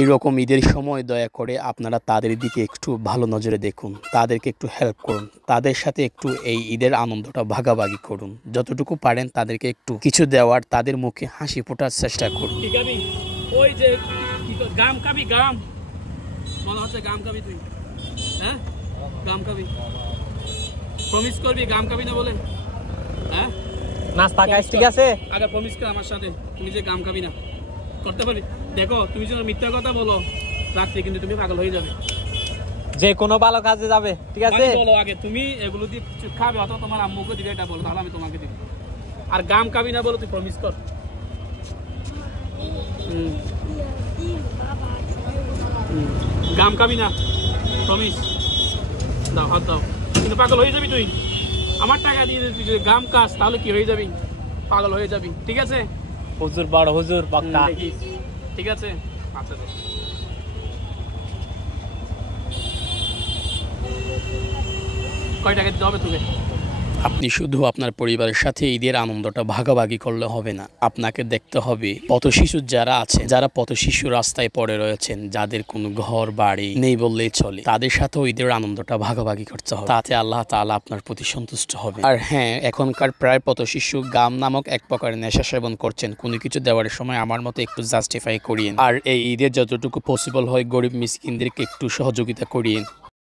এইরকম ঈদের সময় দয়া করে আপনারা তাদের দিকে একটু ভালো নজরে দেখুন, তাদেরকে একটু হেল্প করুন, তাদের সাথে একটু এই ঈদের আনন্দটা ভাগাভাগি করুন। যতটুকু পারেন তাদেরকে একটু কিছু দেওয়ার, তাদের মুখে হাসি ফোটার চেষ্টা করুন। ওই যে গাম খাবি, গাম বলা হচ্ছে, গাম খাবি তুই? হ্যাঁ, গাম খাবি? প্রমিস করবি গাম খাবি না বলে? হ্যাঁ, নাস্তা খাইস, ঠিক আছে? আগে প্রমিস কর আমার সাথে, তুমি যে গাম খাবি না। করতে পারি? দেখো, তুমি যদি মিথ্যা কথা বলো রাত্রে কিন্তু তুমি পাগল হয়ে যাবে। যে কোনো ভালো কাজে যাবে, ঠিক আছে? বলো আগে, তুমি এগুলো দিয়ে খাবে অথবা তোমার আম্মুকে দিবে, এটা বলো, তাহলে আমি তোমাকে দিব। আর গাম খাবি না বলো, তুই প্রমিস কর। গাম খাবি না, প্রমিস দাও, হাত দাও। কিন্তু পাগল হয়ে যাবি তুই। আমার টাকা দিয়ে তুই যদি গাম খাস তাহলে কি হয়ে যাবি? পাগল হয়ে যাবি, ঠিক আছে? হুজুর বড় হুজুর বক্তা। ঠিক আছে, আচ্ছা দেখ। কয় টাকা দিতে হবে তোকে? আপনি শুধু আপনার পরিবারের সাথে ঈদের আনন্দটা ভাগাভাগি করলে হবে না, আপনাকে দেখতে হবে পথ শিশু যারা আছেন, যারা পথ শিশু রাস্তায় পড়ে রয়েছেন, যাদের কোনো ঘর বাড়ি নেই বললেই চলে, তাদের সাথেও ঈদের আনন্দটা ভাগাভাগি করতে হবে। তাতে আল্লাহ তাআলা আপনার প্রতি সন্তুষ্ট হবে। আর হ্যাঁ, এখনকার প্রায় পথ শিশু গাম নামক এক প্রকারের নেশা সেবন করছেন। কোনো কিছু দেওয়ার সময় আমার মতো একটু জাস্টিফাই করিয়েন, আর এই ঈদের যতটুকু পসিবল হয় গরিব মিসকিনদেরকে একটু সহযোগিতা করিয়েন।